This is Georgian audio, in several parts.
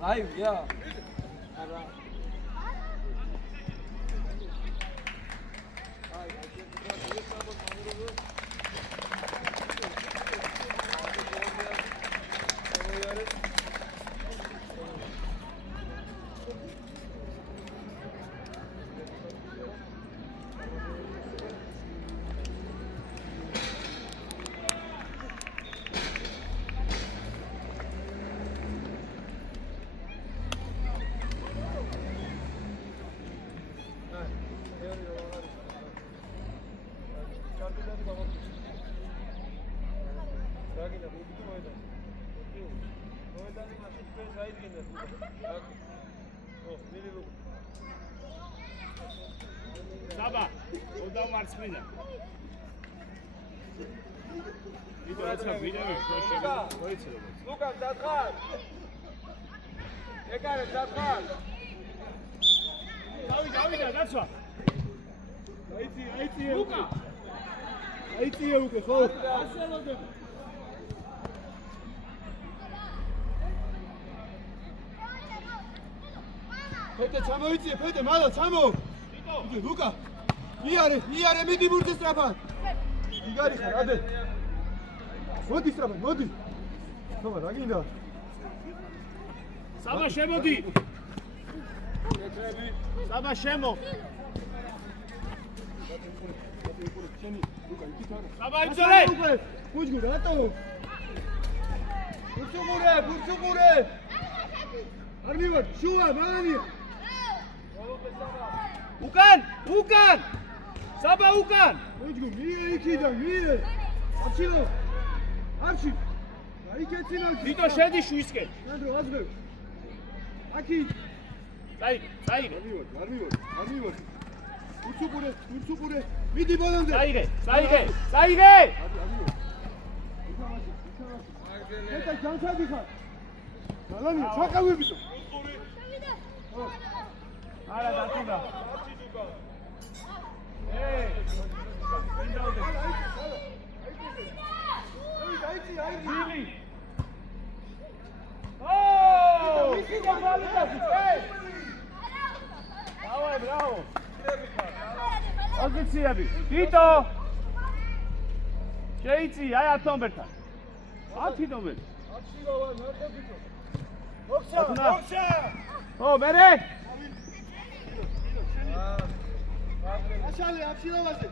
Live, yeah. Saba, odam marცხნინა. Vito, acha videve, prošle. Luka, zadxar. Ekare, zadxar. Davida, dacva. Aiti, Luka. Aiti ukე, ხო? ასელოდები. Pete, çamoiție, Pete, mala, çamo. Luka. Iare, midi burte strapan. Igari xar, ade. Modi strapan, modi. Toma, რა გინდა? Saba შემოდი. Saba შემო. Saba იცოდე. Pușgu, rato. Burțugure. Ar mivăd, șua, malania. Ucan! Saba ucan! Pușgu, mie ikida, mie. Archilo. Archi. Aiketsina. Vito შედი შვისკენ. Andro, azbe. Aki. Წაიგე. არ მივარ. Burțugure. Midi bolonde. წაიგე. Pete, jansaდი ხარ. Malani, ჩაკავებისო. არა დაწუნდა. Billy. Oh! Bravo! Pozițiები. Vito! Შეიცი, აი 10 ნომერთან. 10 ნომერი. 10 ნომერი, ნარკოტიკო. მოხსა! ო, მერე! აშალე, აფშილოვაზე.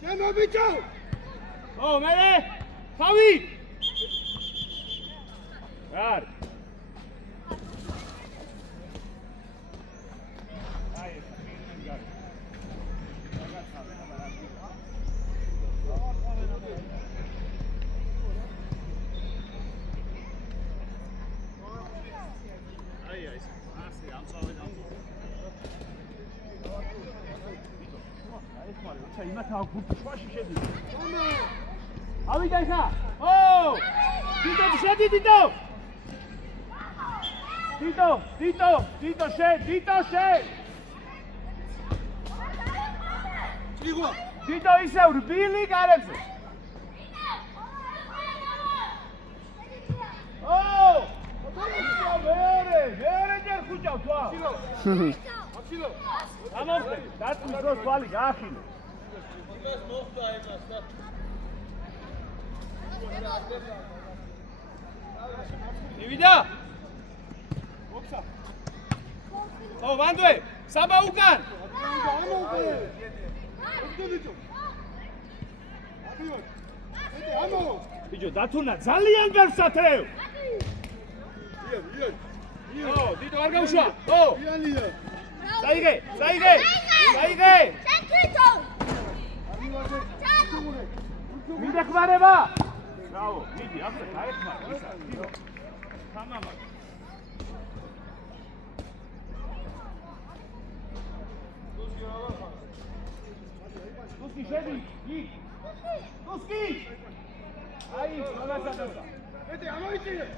შემობიჭო! ო, მერე! თავი! არ. იმათ აგურთ შვაში შედი. ავიდა ხა? ო! Vito შედი Vito! Vito შე! იღვა. Vito ისევ რბილი გარებზე. ო! მეორე ჯერ ხუჭავ თვა. აფშილო. ამოხდე, დაწვის დროს თვალი გაახილე. იმას მოხდა იმას და Divida! მოხსა. ო, ვანდვე, საბა უკან! ამოვიდე. ოდიდიჭო. აბიო. ეტე ამო. ბიჭო, დათუნა ძალიან გასათევ. იენ. ო, დიდო არ გავშვა. ო! იანია. წაიგე! შეკრიტო! მიდეხმარება! ბრავო, მიდი, ახლა გაეხმარა, ისა, დიდო. თამამა. Tuski შედი, იქ. Tuski! აი, მონასადრდა. ეტე ამოიწირე.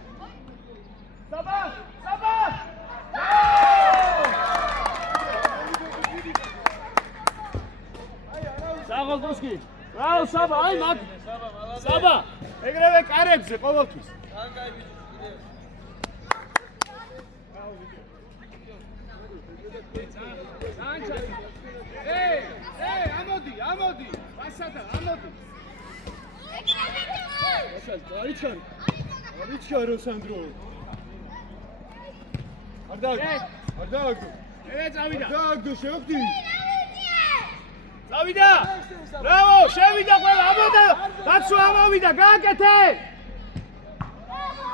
საბა! საღოლ Tuski. რაო საბა, აი მაგ. საბა, ეგრევე კარებზე ყოველთვის. ან გაიბიჭო კიდევ. გასათა, ამოდი. არიჩქარო სანდრო. არ დააგდო. წავიდა. დააგდო, შევხვდი. წავიდა. ბრავო, შევიდა ყველა, ამოდა. დაცვა ამოვიდა, გააკეთე.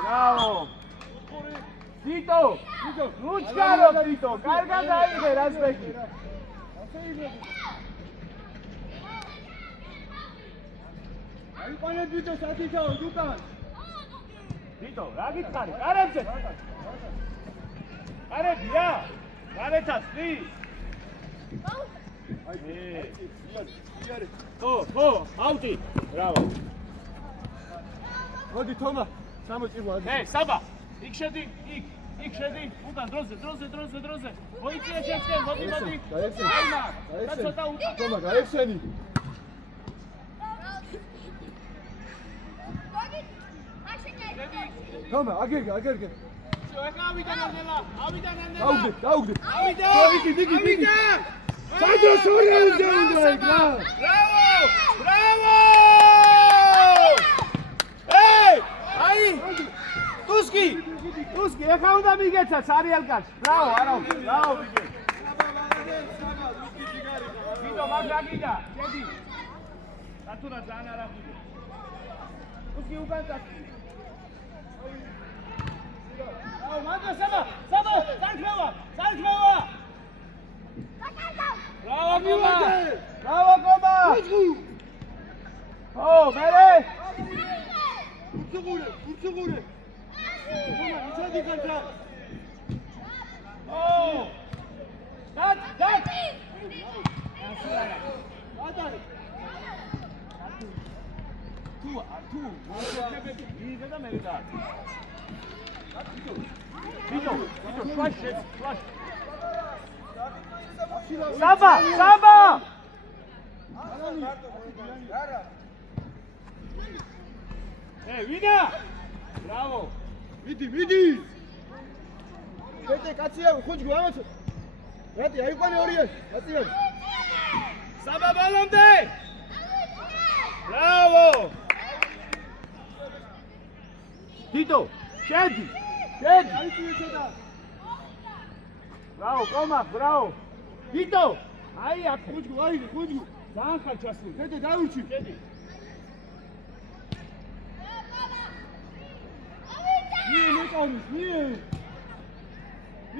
ბრავო. თიტო. ლუჩკარო თიტო, კარგად აიღე რასპექტი. აიყვანეთ თიტო საკითხაო, უკან. თიტო, რა გითხარი? კარებზე. კარები რა? გარეთაც ხი? ხო, აუტი. ბრავო. მოდი თომა, სამოწირვა. საბა. იქ შედი, იქ შედი. უკან დროზე. მოიწია შეცდე, მოდი. აიმა. და ცოტა უკან. თომა, გაიხსენი. თომა, აგერგე. ავიდა ნანელა. დაუგდე. ავიდა. დიდი. სადრო სორიალზე უნდა იქნა. ბრავო! აი! ტუსკი, ეხა უნდა მიგეცა სარიალკაც. ბრავო, მიგე. ვიდო მაგაგიდა, შედი. დათურა ძალიან არაფერი. ტუსკი უკან წასული. აუ, მაგა საბა, წარქმევა. Bravo, Koma! Oh, mere! Utsugure. Toma, içeri kanca. Oh! Dat! Tu. Vida merita. Vito, flash. Saba! ვინა! Bravo! მიდი! შეტე კაცია, ხუჯგუ ამოწ. რატი აიყვანე ორია, კაცია. Saba balonde! Bravo! Tito, შედი! აიწვიეცოდა. Bravo, Koma, bravo! Tito! აი აქ ხუჯგუ. ძალიან ხარ ჩასული. შეტე დაურჩი. შედი. მie.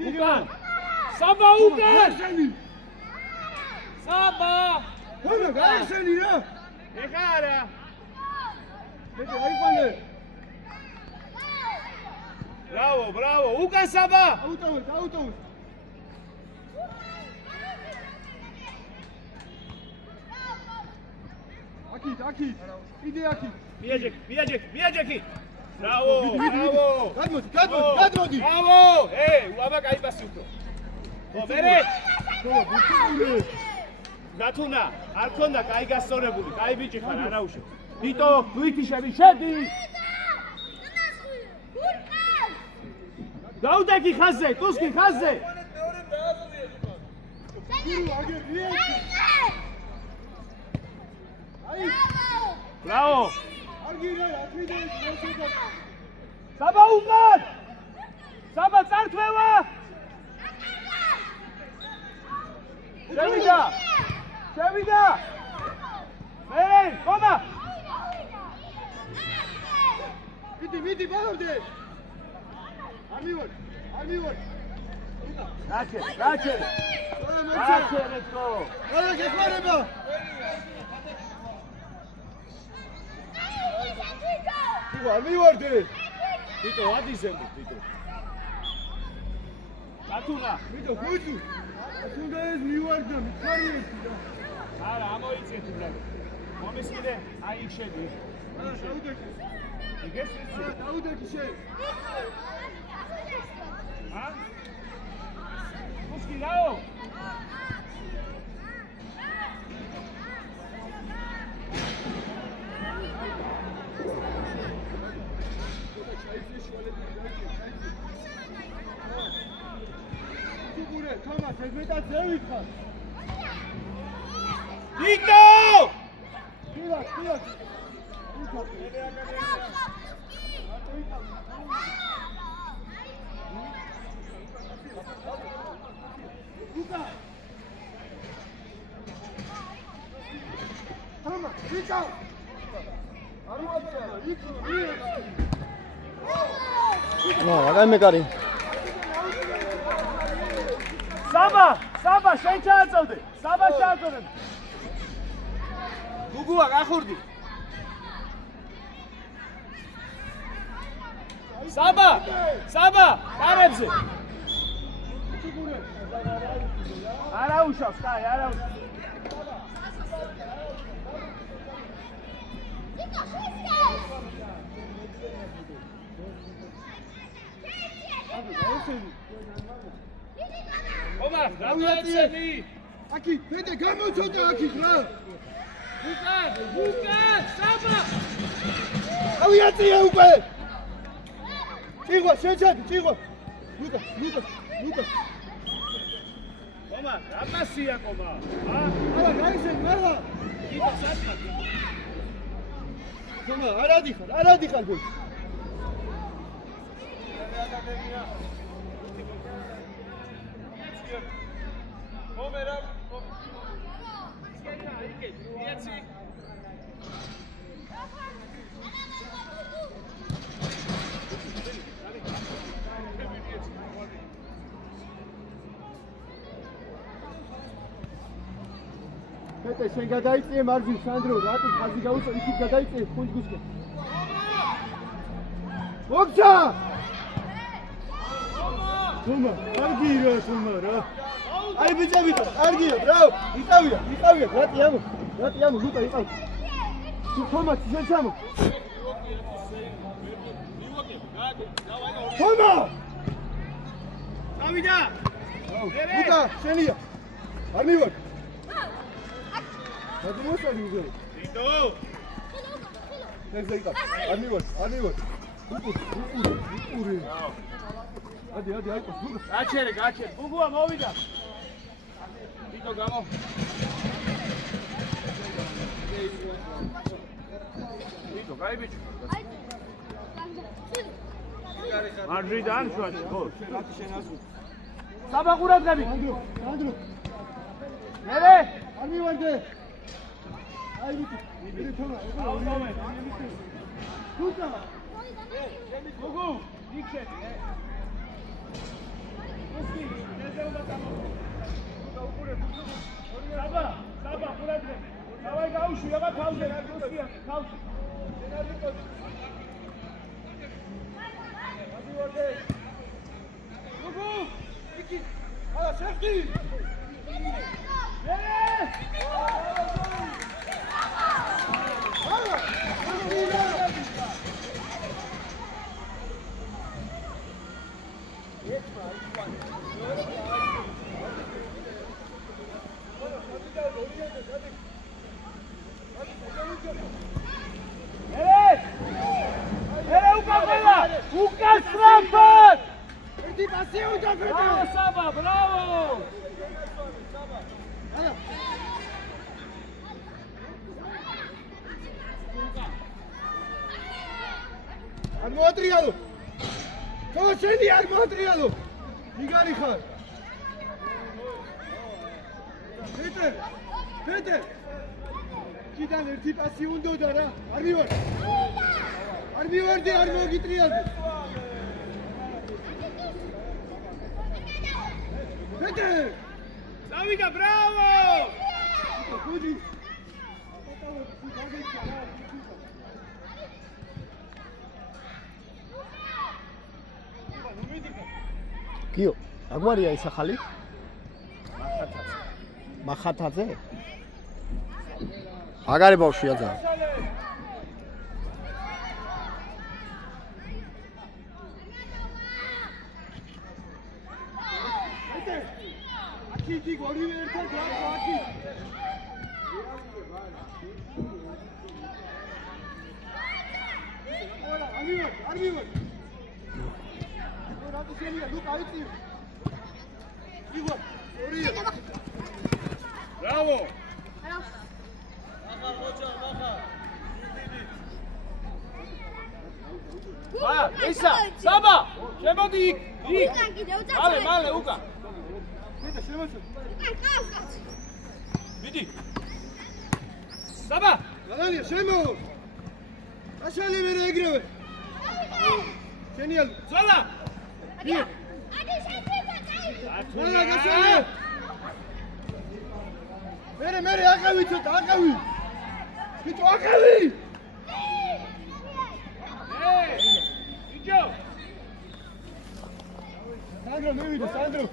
უკან! საბა უკან! საბა! ხონა გაიხსენი რა. ეხა არა. შეტე აიყვანე. Bravo! უკან საბა! აუტოვე. აკი. იდე აკი. მიაჯექი. Bravo! გადმოდი. Bravo! აბა კაი პასი უფრო. ხო, მერე. გათუნა, არ ქონდა კაი გასწორებული, კაი ბიჭი ხარ, არა უშო. თიტო, ლუიქიშები, შედი. დაუდექი ხაზზე, ტუსკი ხაზზე. Bravo! საბა უკან! საბა წარქმევა! შევიდა! მერე, Koma! მიდი, ბავშვი. არ მივარ. რაჩე, let's go! არა გეხმარება. არ მივარდე. თიტო, ადიზემდი, თიტო. გათუნა. მიდო, გუჯი. თუნდა ეს მივარდა, მიხარიეთი და. არა, ამოიწეთ უბრალოდ. მომისმინე, აი იქ შედი. დაუდექი. იგეს ვიცი? დაუდექი შენ. ტუსკი რაო? თომა, ზედმეტად ზევით ხარ. Tito! რამე კარი საბა შენ ჩააწოდე საბა ჩააწოდე გუგუა გახურდი საბა კარებზე არა უშავს კაი არა უშავს ომარ დავიაცები აკი ფედე გამოჩოდა აკი რა უკან საბა ავიაცია უკვე ჭიღვა შეჩადი ჭიღვა ლუკა ომარ რამასია ყომა არა გაიხსენ მარა იბა საჭმელი ხომა არადიხარ გულ ფეტე შენ გადაიწიე მარჯვნ სანდრო რატი ხაზი გაუსო იქით გადაიწიე ხუნჯგუსკენ მოგცა თომა კარგი რა აი ბიჭები კარგია ბრავ იყავია რატი ამო ლუკა იყავ თუ თომა შენ ჩამო თომა დავიდა ლუკა შენია არ მივარ გადმოსვალი უზე ვიდო ეს დაიყავ არ მივარ უყური ადი აიყავს ლუკა გაჩერე გუგუა მოვიდა ვიდო გამო ვიდო კაი ბიჭო მარჯვიდან შუაში ხო რატი შენ ასულ საბა ყურადღები სანდრო მერე არ მივარდე აი ვიტი თომა ლუკა გუგუ იქშენი უსკი ნეზეობა გამო საბა ყურადღები დავაი გაუშვი აბა თავზე რა გუსკია თავზე გუგუ იქი არა შეხტი უკან სწრაფად ერთი პასი უნდა ფეთე ბრავო საბა ბრავო არ მოატრიალო ხო შენი არ მოატრიალო იგარი ხარ ფეთე კიდან ერთი პასი უნდა რა არ მივარდი არ მოგიტრიალდი ფეთე დავიდა ბრავო გუჯი კიო აგვარია ის ახალი მახათაძე აგარი ბავშვია ძა აკი ორივე ერთად აკი არ მივარ რატო შენია ლუკა იცი იგო ორია ბრავო ისა, საბა, შემოდი იქ. მალე, უკან. პედე შემოწე. მიდი. საბა, გალანია შემო. აშალი მე ეგრევე. შენიალ. ზოლა. მარა გაშალე. მე აყევი ცოტა, აყევი. ბიჭო აყევი. იჯო. სანდრო მივიდა, სანდრო.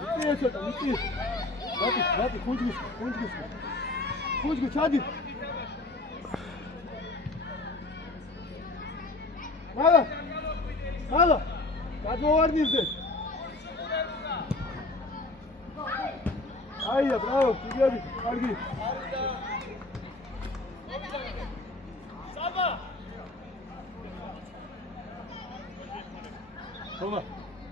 მიწია ცოტა, მიწია. ბატი, ხუნჯგის, ჩადი. მალა, გადმოვარდნილზე. აია, ბრავო, გიგები, კარგი. საბა.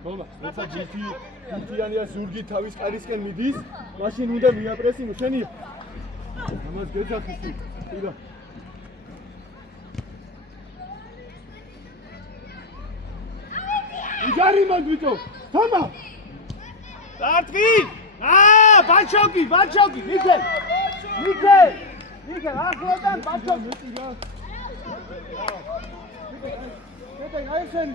თომა, როცა ჯიტიანია ზურგი თავის კარისკენ მიდის, მაშინ უნდა მიაპრესინო შენია. ამას გეძახის თუ. იდა. იგარი მაგვითო. თომა. დარტყი! ბაჩოკი, მიქელ, ახლოდან ბაჩოკი. კეთე, აისენ.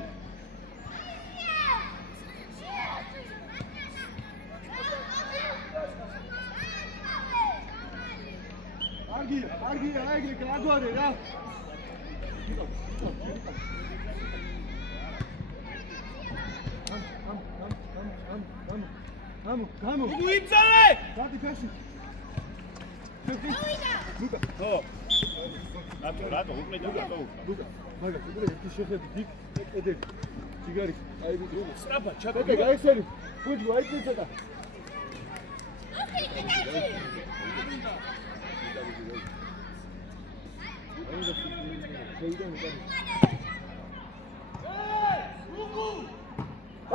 კარგია, ეგრე გაგვარე რა. გამო. უიმძალე! დადი ფეში. ლუკა. ხო. რატო, უკრე და რატო? ლუკა. მაგას უკრე ერთი შეხედი დიკ ეკედები. ციგარი, აი ვიდრე. სტრაფა, ეკე ჩაბე. გაიხსენი. ხუჯგო, აი ცოტა.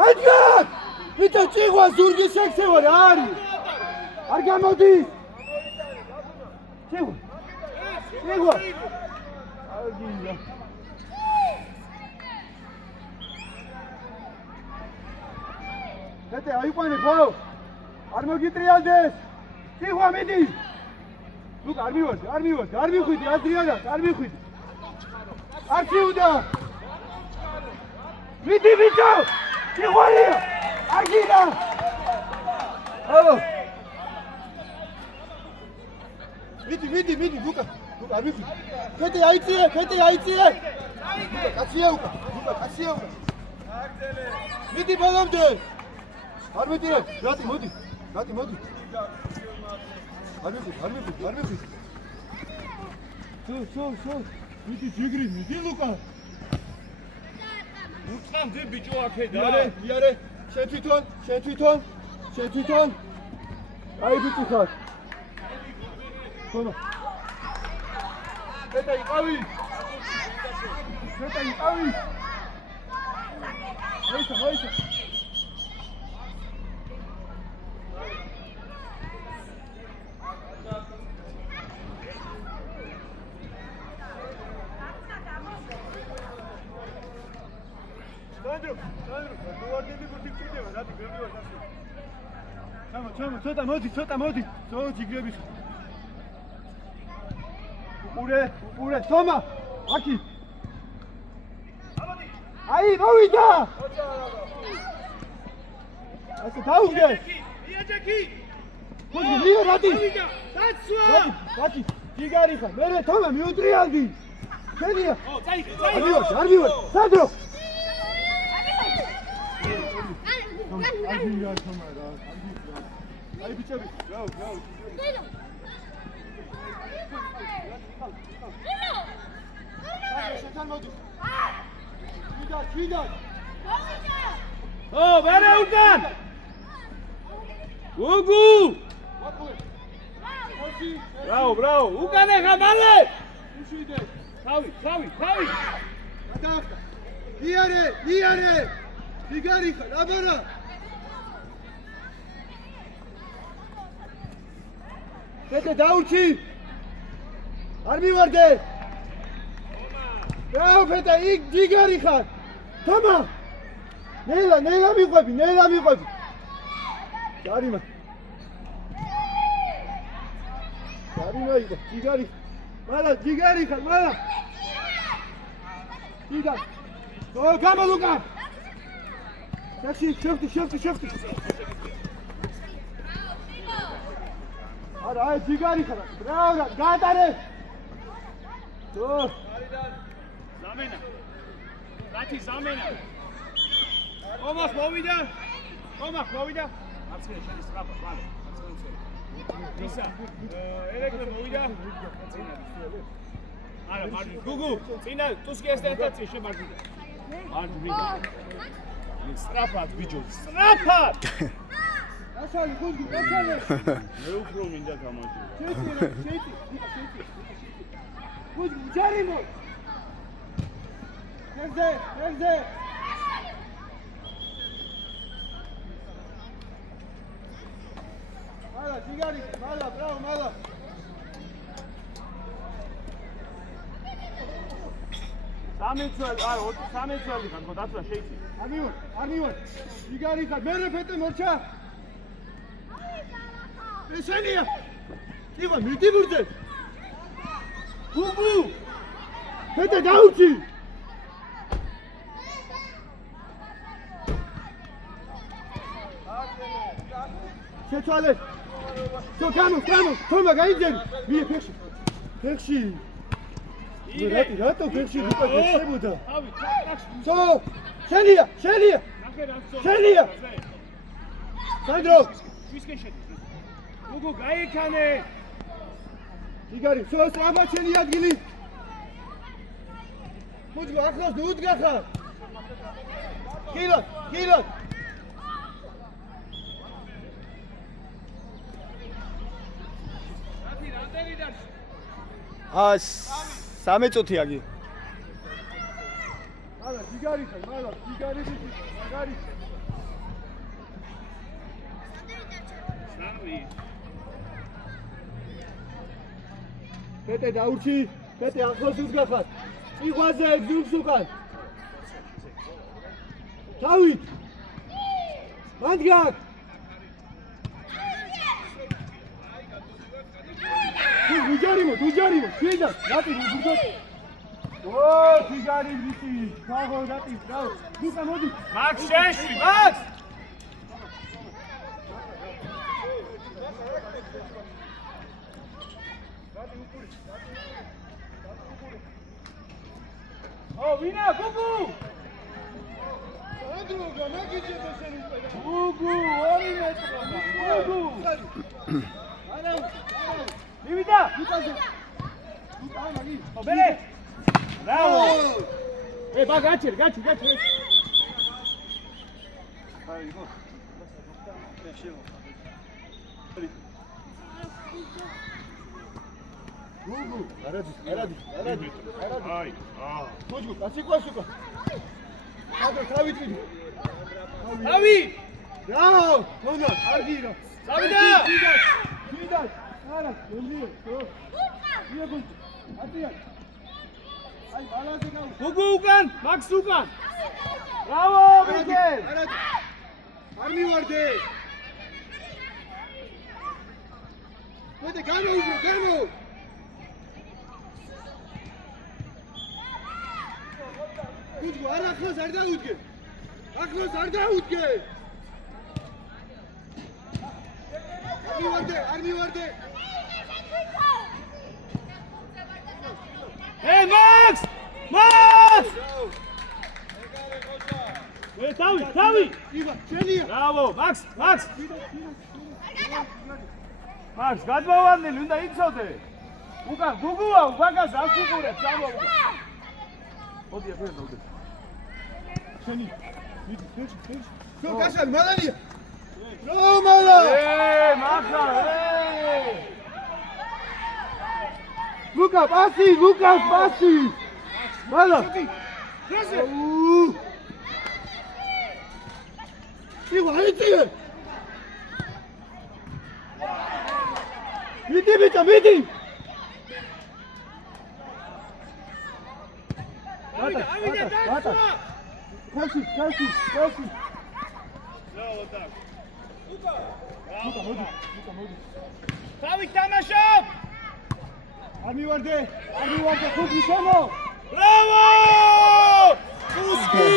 აჯგან! ვიტო ჭიღვა ზურგი შექცევა რა არის? არ გამოდის? ჭიღვა! აგია. დეტე აიყვანე ხო? არ მოგიტრიალდეს. ჭიღვა მიდი. ლუკა არ მიხვიდი, აზრიანად, არ მიხვიდი. არ შევდა. მიდი ბიჭო! ჭიღვარია! აგინა! აბა! მიდი, ლუკა, არ მიხვიდი. ქეთი აიწირე! ლუკა, კაცია უკა. მიდი ბოლომდე! არ მიტირე, რატი მოდი. არ მიხვიდი. სულ. მიდი ჯიგრი, მიდი ლუკა. უწყამდე ბიჭო აქედა. იარე, შენ თვითონ. აი ბიჭი ხარ. ხომა. ეტა იყავი. მოიცა. სანდრო, მოვარდები გურთიქჭირდება, რატი გერგივარ დასო. ცოტა მოდი. ზო ჯიგრების. უყურე, თომა, აქი. აი, მოვიდა. ასე დაუგე. იაჯექი. მოვიდა, რატი? დაცვა. რატი? ჯიგარი ხარ. მე თომა მიუტრიალდი. შენია. წაიღე. არ მივარ. სანდრო. აი ბიჭები, გაუ. შენ მოდი. კიდე. ვერე უკან. უგუ. ბრავო, უკან ახლა მალე. უშიდე. თავი. გადაახტა. იარე. იგარი ხარ, აბარა. Pete daurchi. Ar mivardე. Bravo Pete, იქ ჯიგარი ხარ. თომა. ნელა მიყვები. ჯარიმა იყო, ჯიგარი. მალა ჯიგარი ხარ, მალა. ჯიგარ. ო, გამა ლუკა. შევტი. არა, აი ჯიგარი ხარ. ბრავო, გაატარე. ო, ზამენა. რათი ზამენა. კომახ მოვიდა. არც შეიძლება შედის რაფა, ვალე. ისა, ერეკლე მოვიდა. არა, მარჯვნივ. გუგუ, წინა ტუსკი ესტენტაცია შემარჯვნივ. მარჯვნივ. სტრაფად ბიჭო, სტრაფად. გასალი. მე უფრო მინდა გამარჯვება. შეიტი. გუგუ, ჯარიმო. ნეზე. მალა, ჯიგარი, მალა, ბრავო, მალა. სამი წელი ხარ, ხო დაწვა შეიცი. არ მივარ. ჯიგარი ხარ, მერე ფეტე მორჩა. ესენია. იღო, მიდი ბურდე. გუგუ. ფეტე დაუჩი. შეცვალე. შო გამო, თომა გაიძენ. მie ფეხში. რატო ფეხში გიყავდა? ავი, ტრაქს. შო, შენია. ნახე რა სწორია. შენია. სანდრო. ვისკენ შედი. გუგუ გაიქანე. ჯიგარი, შო სწრაფად შენი ადგილი. მოძგო ახლოს უდგა ხარ. გილოთ. სამი წუთია გი. მალა, ჯიგარი ხარ, ჯიგარი. სამი. პეტე დაურჩი, პეტე ახლოს უდგა ხარ. იღვაზე გზურს უკან. თავით. მანდგარ. დუჯარიმო, შიდა, რატი გუგო. ო, ჯიგარი ვიტი, გაგო რატი, დაუ. ლუკა მოდი. მაქს შეშვი, მაქს. ო, ვინა, გუგუ. ანდროგა, მაგიჭებე შენ უკვე. გუგუ, 2 მეტრია. გუგუ. არა. მივიდა. უკაზე. უკანალი. ო, ბერე. ბრავო. გაჩერ. აი, ხო. გუგუ, არადი. აი, გუგუ, გასიყვასუკა. ადრე თავით ვიდი. თავი. რაო, მონა, არგირო. წავიდა. ვიდა. არა, გონიო. გუგუ. ატიან. აი, ბალანსი გაუ. გუგუ უკან, მაქს უკან. ბრავო, მიგელ. არადი. არ მივარდე. მოდე გამო. გუგუ, არ ახლოს არ დაუდგე. არ მივარდე. Hey, Max! თავი! იბა, შენია. Bravo, Max! Max, გადმოვარდნილი, უნდა იცოდე. უკან გუგუა, ბაგაზ არ ფიგურებს, ჩამო. მოდი, ახლა დავდე. შენი. მიდი, ფეში. ნო, გასალ, მალანია. ნო, მალა. მახა, ლუკა, პასი. მალა. რაზე? იგო, აიწიე. მიდი ბიჭო, მიდი. ბატა. ხელში. ბრავო და ლუკა, მოდი. თავი თამაშობ არ მივარდე, ხუთი შემო. ბრავო გუსკი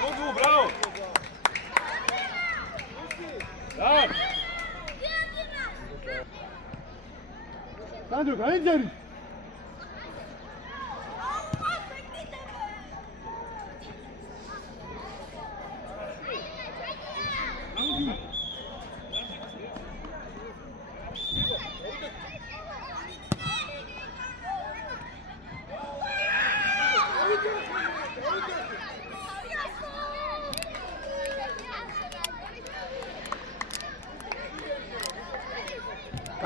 გუგუ ბრავო სანდრო, გაიძერი.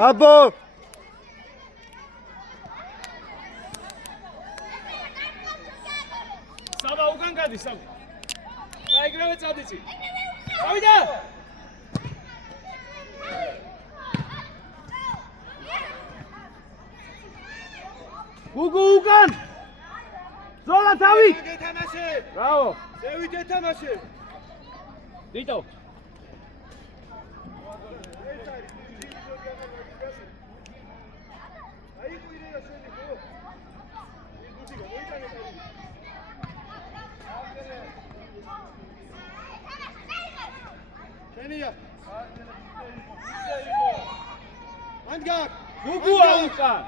აბო საბა უკან გადი საბა დაიგრევე წადიცი გავიდა გუგუ უკან ზოლა თავი გეთამაშე. ბრავო ზევით ეთამაშე. დიტო შენია. ანდგა. გუგუ უკან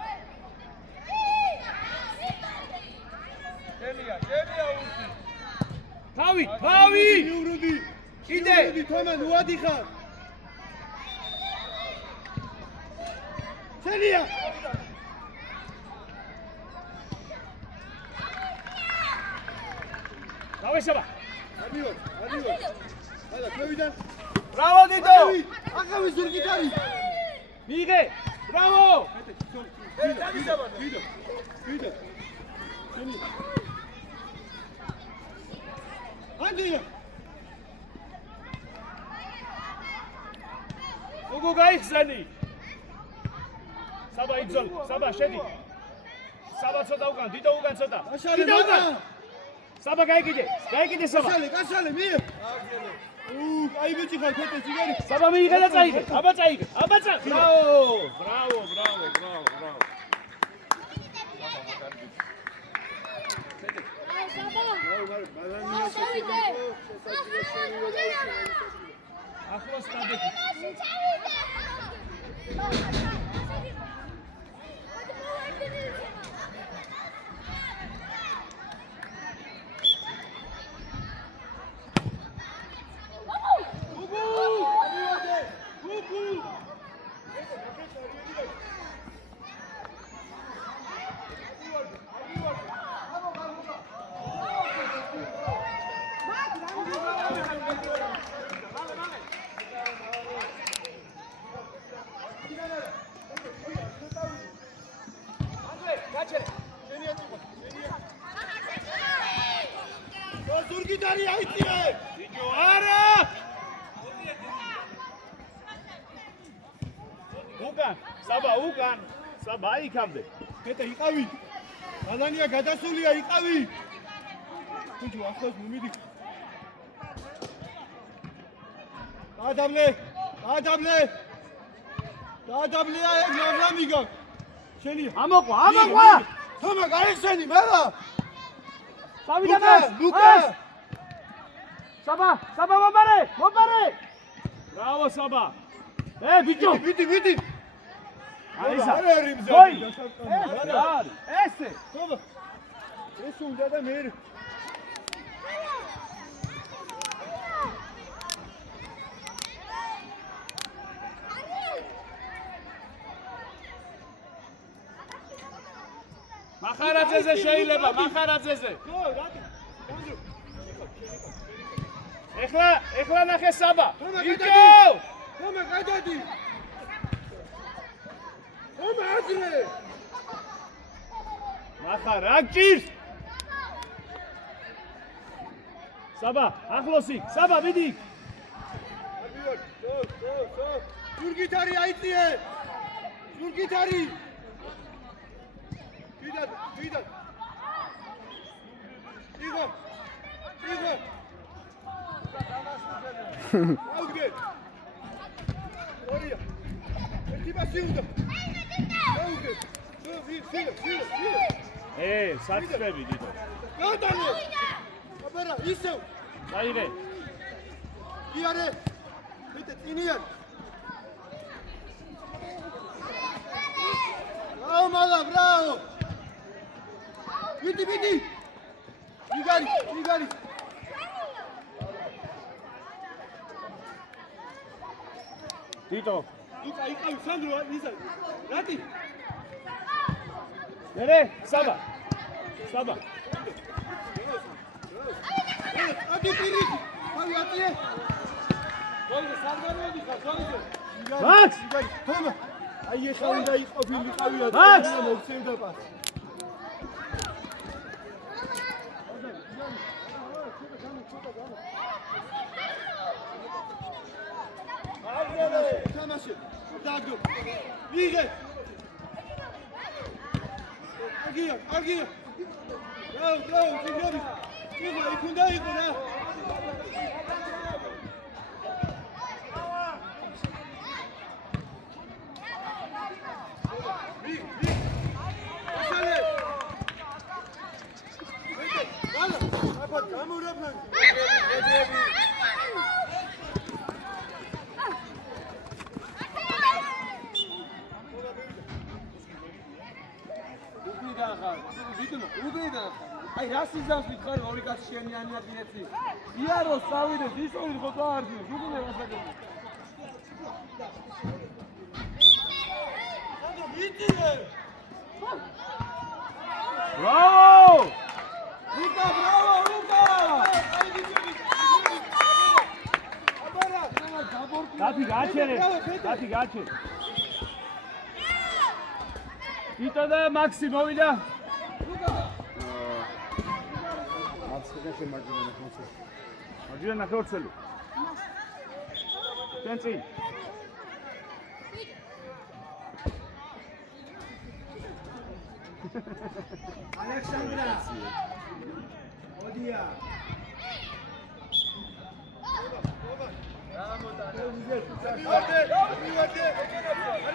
შენია ურთი. თავი მიურუდი. კიდე თამან უადი ხარ. შენია. თავი საბა ამიო. ალა ქვევიდან. ბრავო დიტო აღავი ზურგით არის. მიიღე ბრავო ვიდო. შენია. ანდია. გუგუ გაიხსენი საბა იბზოლ საბა შედი საბა ცოტა უკან დიტო უკან ცოტა გაშალე. საბა გაიგიდე საბა გაშალე მიე. აი ბიჭი ხარ ქეთე ციგარი. საბა მიიღე და წაიღე აბა წაიღე ბრავო ახლოს გადები ზურგით არის აიწიე. ბიჭო არა უკან საბა იქამდე ქეთე იყავი. ბალანია გადასულია იყავი. ბიჭო ახლოს მომიდი. დაადაბლე აი ნამიგა. შენია. ამოყვა თომა გაიხსენი მელა. თავიდან ლუკა. საბა მომარე ბრავო საბა ბიჭო ვიდი. აი ისა არა არის მზა. გოი ესე თომა. ეს უნდა და მე. მახარაძეზე შეიძლება მახარაძეზე ეხლა ნახე საბა თომა გადადი. თომა აგრე. მახარა ჭირს საბა ახლოსი საბა მიდი ამიო. ზურგით არის აიწიე. ზურგით არის. ვიდა. იღო. აუგდე. ორია. ერთი პასი უნდა. აუგდე. საწყები დიდო. გადანე. აბარა, ისევ. დაიღე. იარე. მეტე წინიან. ბრავო მალა, ბრავო. ვიდი. იგარი. დიდო. ლუკა იყავი სანდრო ისა. რატი? ნერე, საბა. აკი პირიქი. თავი ატიე. გოლზე სანდროები ხარ, გოლზე. მაქს! თომა. აი ეხლა უნდა იყოფილიყავია მაქს! მოვცემდა პასი. თამაში. დაგო. იღე. აგია. რაო, ძიგარი. იღე, იქ უნდა იყო რა. აი რა სიზამს ვითხარი ორი კაცი შენიანია პირეცი. იაროს წავიდეს, ისოვით ხო დაარგინოს. უგუნე რასაკეთებს. ბრავო! ლუკა! დათი გაჩერე. დიდო და მაქსი მოვიდა. მარჯვენა ნახევარწელი. ცენტრი. ალექსანდრა. ოდია.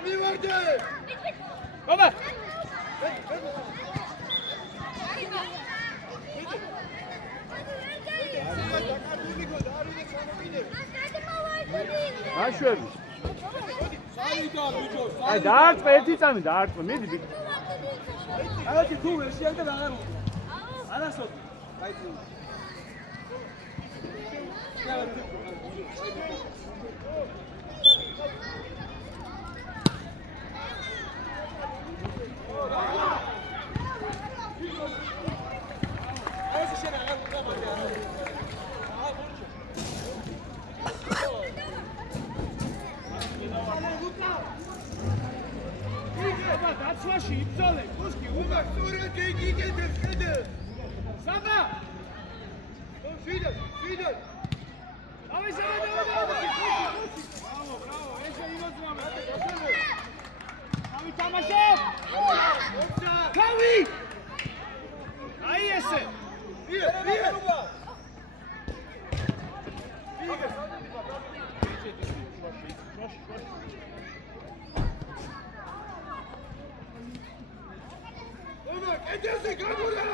მივარდე. ყობა. აშვები. აი დაარტყე ერთი წამი დაარტყე მედი ბიკ. აი თუ შეერთდა აღარ უნდა. არასოდი. აი თუ. დაცვაში იბრძოლე, კუშკი, უგა სწორად გიგიდებს კიდე. საბა! ვიდა. ავი საბა. ბრავო, ესე იმოძრავე. ავი თამაშე! თავი! აი ესე. ვია. ედესე გამურა!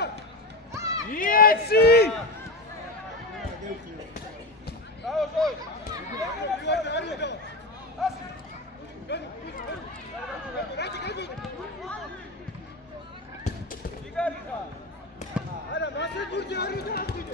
იეცი! აუზოი! არა, მასე გურჯი არის და ასდიდე.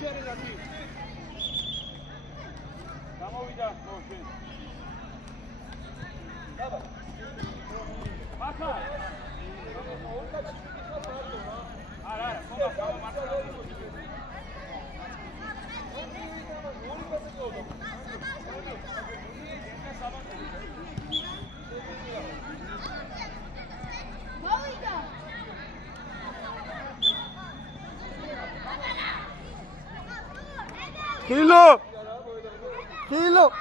შეერედა კი. გამოვიდა მოშენ. დაბა. მახა. არა, ხომ მახა. Kilo! Kilo!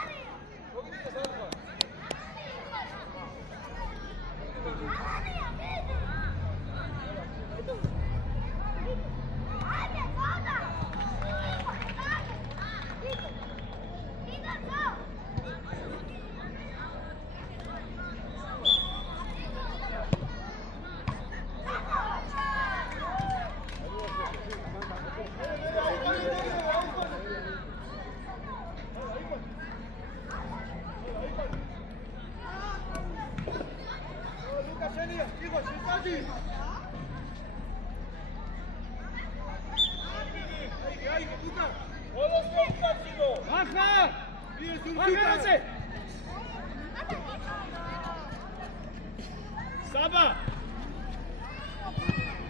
Saba!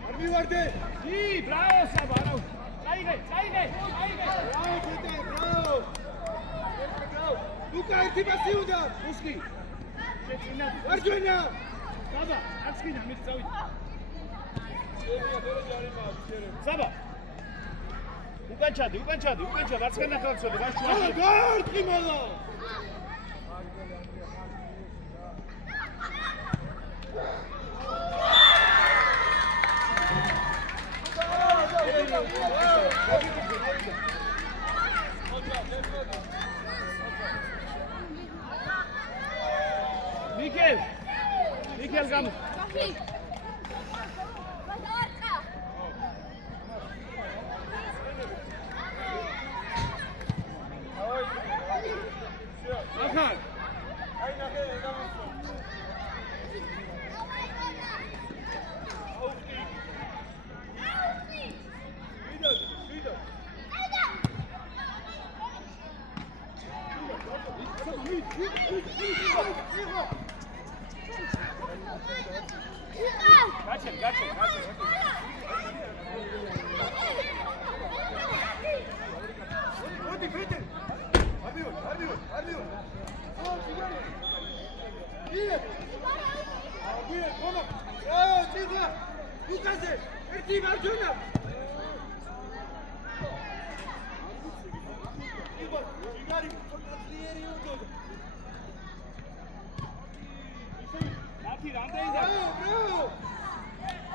Armi vardı. Sì, bravo Saba! Caide! Bravo Pete, bravo. Luka erti basi onda. Muski! Arjuna. Saba! Atskina, mit zavit! Saba! უკან ჩადი, მარცხენა ხალხსოდი, ვაშუაში. Გარდი მალა. მიქელ გამო. ახალ. გაჩენ. მოდი ფეთე. ამიო. Gel, kono. Çıkma. Lukas'e. Erti Barcelona.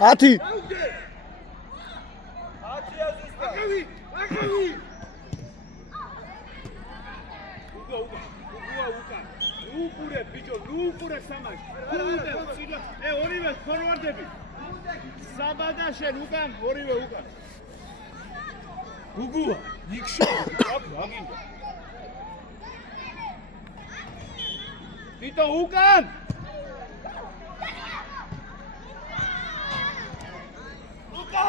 Ati! Akavi. Lupure, bicho, lupure samaj. Orive, forwardები. Saba და შენ უკან, ორივე უკან. გუგუა, იქშო, აგინდა. თითო უკან. ლუკა!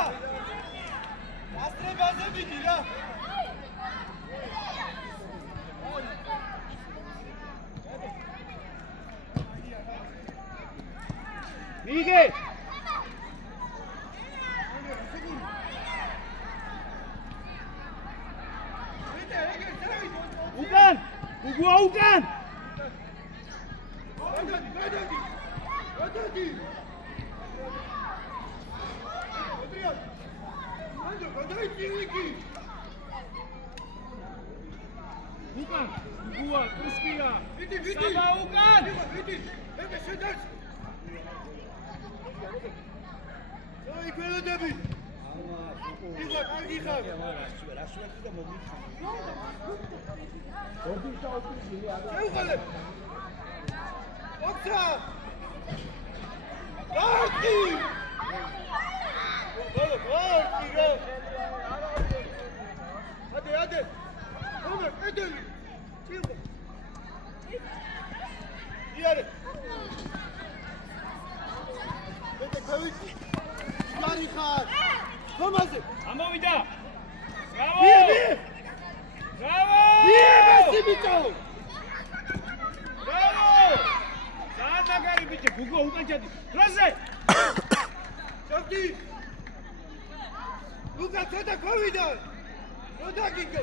გასტრებაზე მიდი რა. Miguel! Ugan! Ugua Ugan! Ugan! Ugua, Uskira! Saba Ugan! Ay köydebi. İkhar. Sevgilim. Oksa. Arti. Oğlum, arti ya. Hadi. Ömer, edelim. Çık. Yürü. Pete kavik. Ikar. Komazı. Amovida! Bravo! მიემესი ბიჭო! Bravo! Zaandagari biche, Gugu ukanchadi. Rose! შევდი! ლუკა ცოტა გავიდა! რო დაგიგე!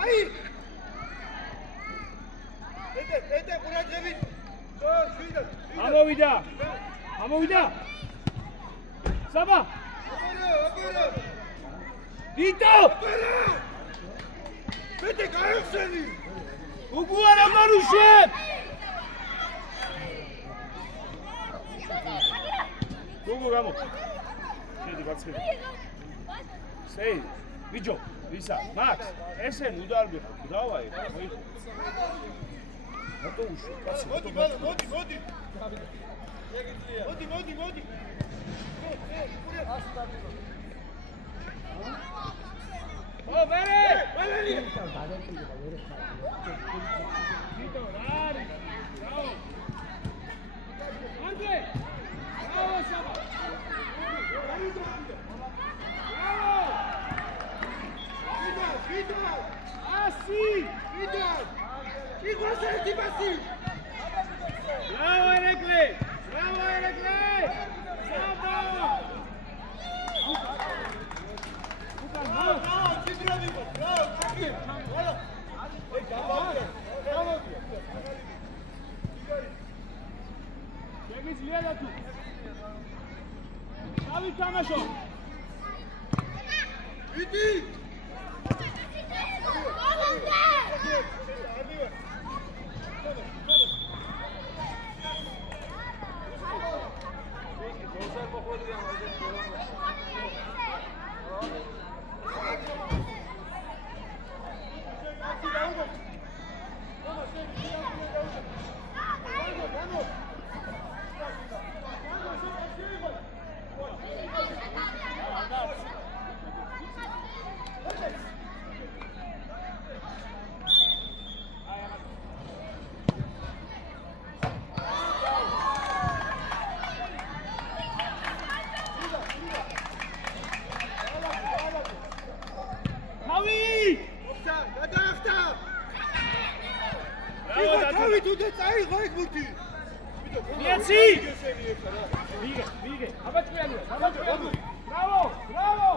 აი! ეტე ყურადღებით! ხო, შვიდა! Amovida! Saba! აბერა! Ito! მეტე გაიხსენი! Gugu ara marusheb! Gugu gamo. Შედი გაცხრები. Stay. Bijo, Lisa, Max, ესენ უდარბი ხო? დავაი, მოიხო. რატო უშო? მოდი! ო, მერე! Andre! Bravo, Saba! ვიდა! Assi! ვიდა! იგოს ერთი პასი! Bravo, Erekle! Saba! Შეგიძლია თუ დავით თამაშო ვიდი! თავი თუ და წაიღო ეგ მუთი. მიეცი! ვიგე, აბაჭიანია, აბაჭიანია. Bravo! Bravo!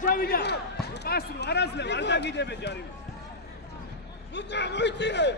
ჩავიდა. პასრო არაზლე არ დაგიდებე ჯარი. ლუკა მოიწირე.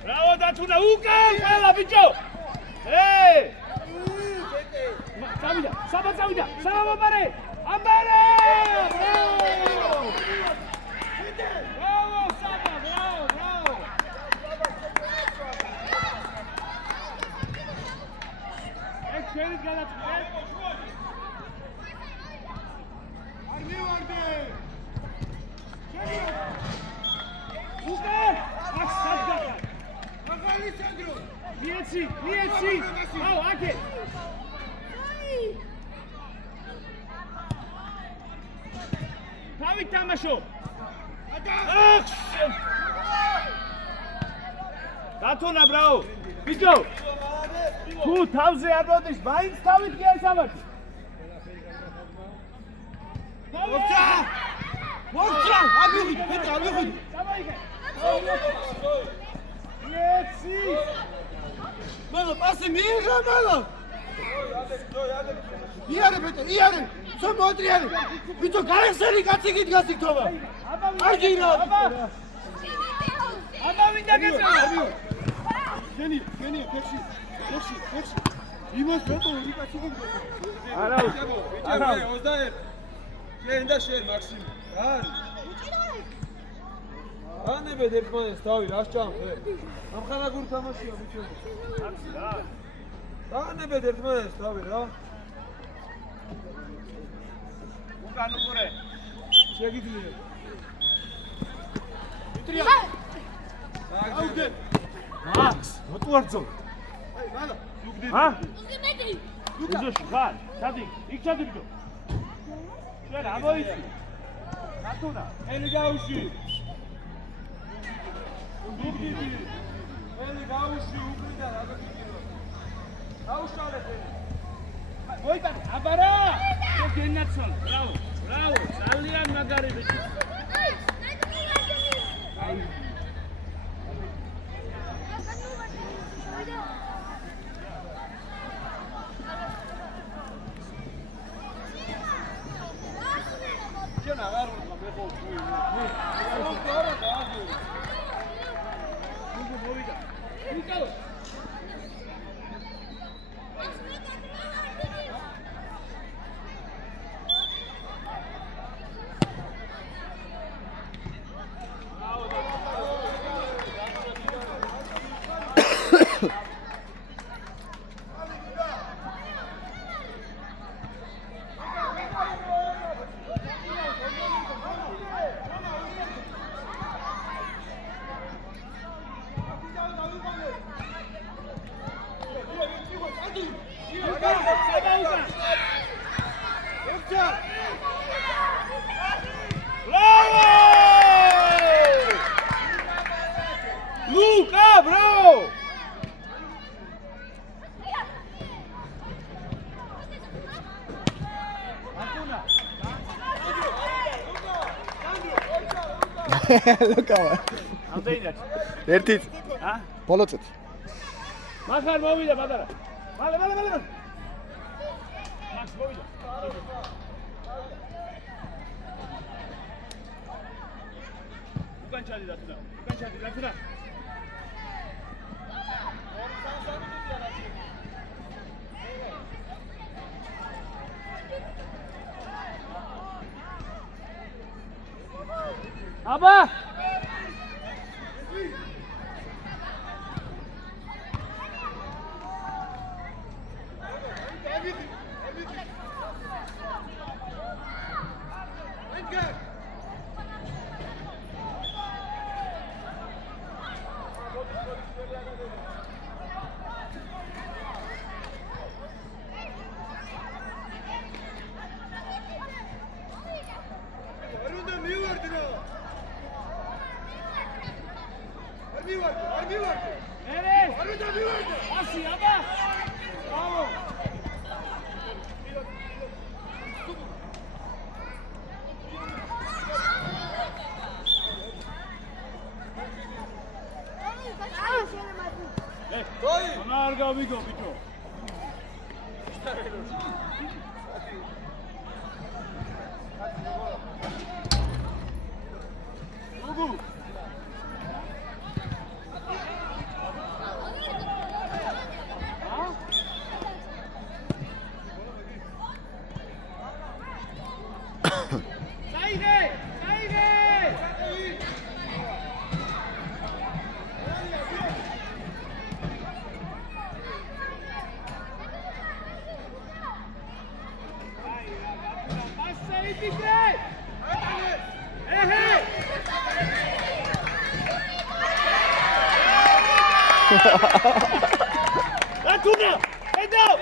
Bravo Datuna, უკან ყველა ბიჭო! ეი! წავიდა, საბა წავიდა, საბა მარე! ამბარე! Bravo! Bravo, Saba, bravo! ეს ჩვენი გადაწყვეტა. არ მივარდე! უკან! აქ სადღაც მაგალი ცენტრო! მიეცი! აუ, აკე! თავით თამაშო! დათონა, ბრავო! ბიჭო! თუ თავზე არ მოდის, მაინც თავით კი არ თამაში! მოვწა! ამიღიდე, პეტრე, ამიღიდე! დამაიგე! მიეცი! მანო, პასი მიიღა, მანო! იარე, პეტრე, იარე! სო მოტრიარე! ბიჭო, გაიხსენი კაცი კი დგას იქთობა! არ გირო! აბა მინდა გეწევა! შენია, ფეხში. იმას რატო ორი კაცი გიგდო? არა, ბიჭებო, 21. შენ და შენ მაქსიმ. რა არის? ანებეთ ერთმანეთს თავი, რა სჭამხე? ამხანა გურ თამაშია ბიჭებო. აცი რა. ანებეთ ერთმანეთს თავი რა. უკან უყურე. შეგიძლია. იტრია. აუგე. მაქს, მოტუარძო. აი, მალა, ლუგდი. ჰა? უზოში ხარ? ჩადი, იქ ჩადიჯო. შენ ამოიცი. ნატუნა, ელი გაუში. ლუგდი. ელი გაუში უკრიდა რა გიგირო. გაუშალე ელი. მოიტანე, აბარა! შენ გენაცვალ. ბრავო, ბრავო, ძალიან მაგარი ბიჭი. აი. შენ აღარ უნდა მეხო თუ. ნუ არა დააგე. ნუ მოვიდა. ვიკალო. Luca, bravo! ლუკავა. ამდენად. ერთი ა? ბოლოწეთ. მახარ მოვიდა პატარა. მალე. მაქს მოვიდა. უკან ჩადი დათუნა. აბა! Así, აბა! Bravo! არ გავიგო ბიჭო. გუგუ. Atuna! Head out!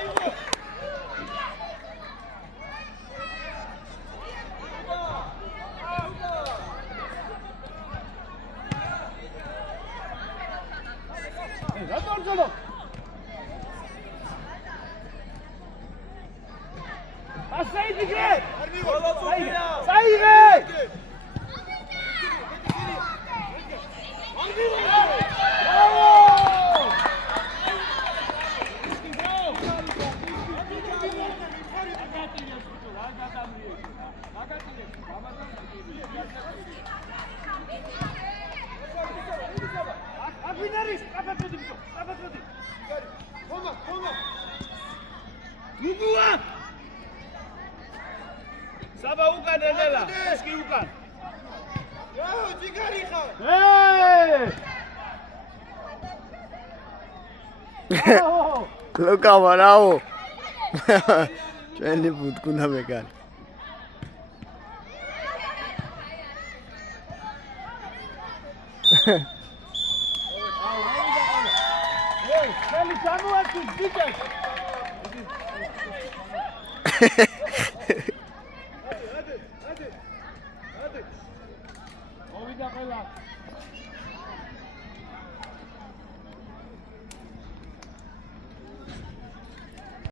Aguinaris, capatro. ყველა ეს კი უკან რაო ჯიგარი ხარ Luka, bravo! ჩვენი ბუტკუნა მეკარი. ხელი ჩამოაჩი ბიჭებს